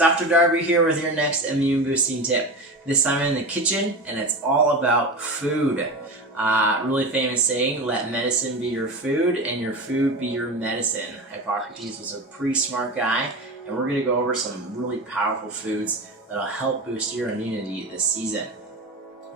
Dr. Darby here with your next immune boosting tip. This time I'm in the kitchen and it's all about food. Really famous saying, let medicine be your food and your food be your medicine. Hippocrates was a pretty smart guy, and we're gonna go over some really powerful foods that'll help boost your immunity this season.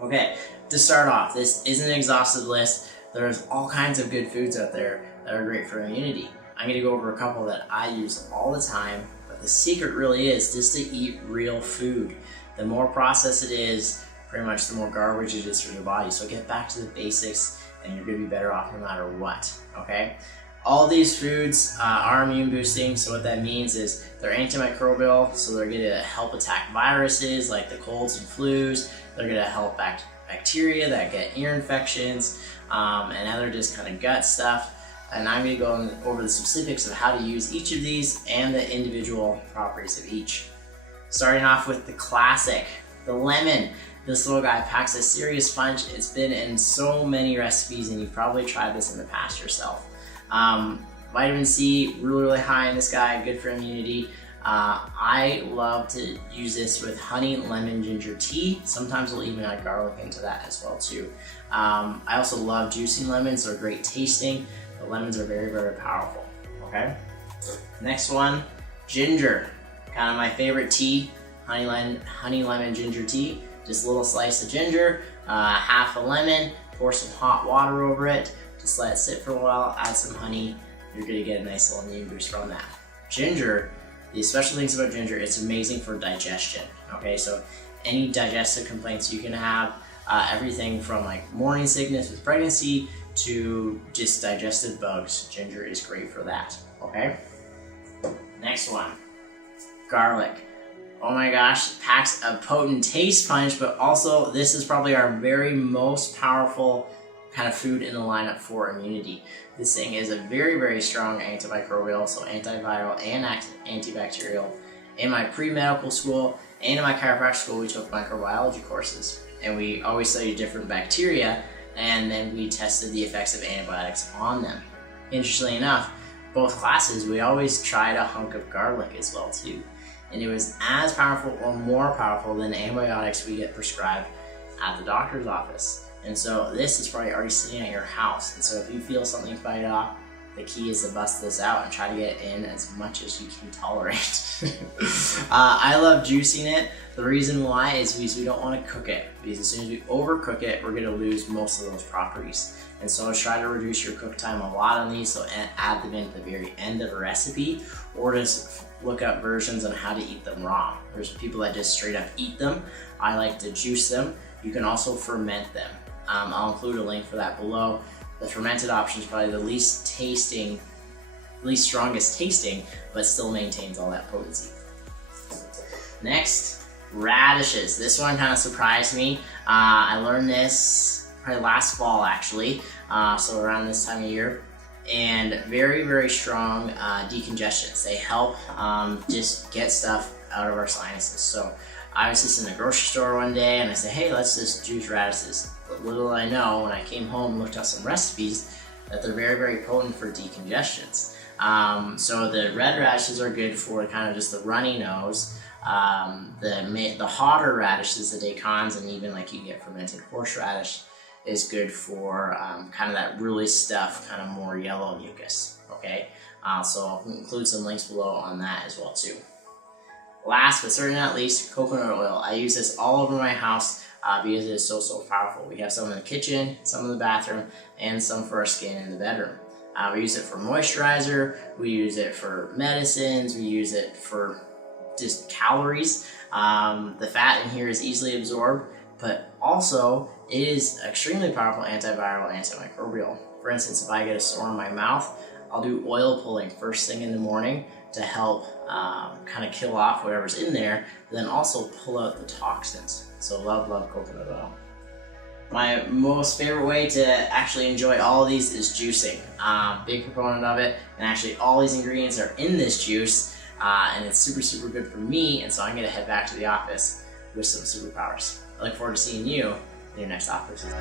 Okay, to start off, this isn't an exhaustive list. There's all kinds of good foods out there that are great for immunity. I'm gonna go over a couple that I use all the time, but the secret really is just to eat real food. The more processed it is, pretty much the more garbage it is for your body. So get back to the basics and you're gonna be better off no matter what, okay? All these foods are immune boosting, so what that means is they're antimicrobial, so they're gonna help attack viruses like the colds and flus. They're gonna help bacteria that get ear infections and other just kind of gut stuff. And I'm gonna go over the specifics of how to use each of these and the individual properties of each. Starting off with the classic, the lemon. This little guy packs a serious punch. It's been in so many recipes and you've probably tried this in the past yourself. Vitamin C, really high in this guy, good for immunity. I love to use this with honey, lemon, ginger tea. Sometimes we'll even add garlic into that as well too. I also love juicing lemons. They're great tasting. The lemons are very powerful, okay? Next one, ginger. Kind of my favorite tea, honey, lemon, ginger tea. Just a little slice of ginger, half a lemon, pour some hot water over it. Just let it sit for a while, add some honey. You're gonna get a nice little immune boost from that. Ginger, the special things about ginger, it's amazing for digestion, okay? So any digestive complaints you can have, everything from like morning sickness with pregnancy to just digestive bugs, ginger is great for that, okay? Next one, garlic. Oh my gosh, packs a potent taste punch, but also this is probably our very most powerful kind of food in the lineup for immunity. This thing is a very strong antimicrobial, so antiviral and antibacterial. In my pre-medical school and in my chiropractic school, we took microbiology courses, and we always studied different bacteria, and then we tested the effects of antibiotics on them. Interestingly enough, both classes, we always tried a hunk of garlic as well too. And it was as powerful or more powerful than antibiotics we get prescribed at the doctor's office. And so this is probably already sitting at your house. And so if you feel something fight off, the key is to bust this out and try to get it in as much as you can tolerate. I love juicing it. The reason why is because we don't want to cook it, because as soon as we overcook it, we're going to lose most of those properties. And so try to reduce your cook time a lot on these, so add them in at the very end of a recipe, or just look up versions on how to eat them raw. There's people that just straight up eat them. I like to juice them. You can also ferment them. I'll include a link for that below. The fermented option is probably the least strongest tasting, but still maintains all that potency. Next, radishes. This one kind of surprised me. I learned this probably last fall actually, so around this time of year. And very strong decongestants. They help just get stuff out of our sinuses. So I was just in the grocery store one day and I said, hey, let's just juice radishes. But little I know, when I came home and looked at some recipes, that they're very potent for decongestions. So the red radishes are good for kind of just the runny nose. The hotter radishes, the dacons, and even like you can get fermented horseradish, is good for kind of that really stuffed, kind of more yellow mucus, okay? So I'll include some links below on that as well too. Last but certainly not least, coconut oil. I use this all over my house because it is so powerful. We have some in the kitchen, some in the bathroom, and some for our skin in the bedroom. We use it for moisturizer, we use it for medicines, we use it for just calories. The fat in here is easily absorbed, but also it is extremely powerful antiviral, antimicrobial. For instance, if I get a sore in my mouth, I'll do oil pulling first thing in the morning to help kind of kill off whatever's in there, but then also pull out the toxins. So love coconut oil. My most favorite way to actually enjoy all of these is juicing. Big proponent of it, and actually all these ingredients are in this juice, and it's super good for me, and so I'm gonna head back to the office with some superpowers. I look forward to seeing you in your next office visit.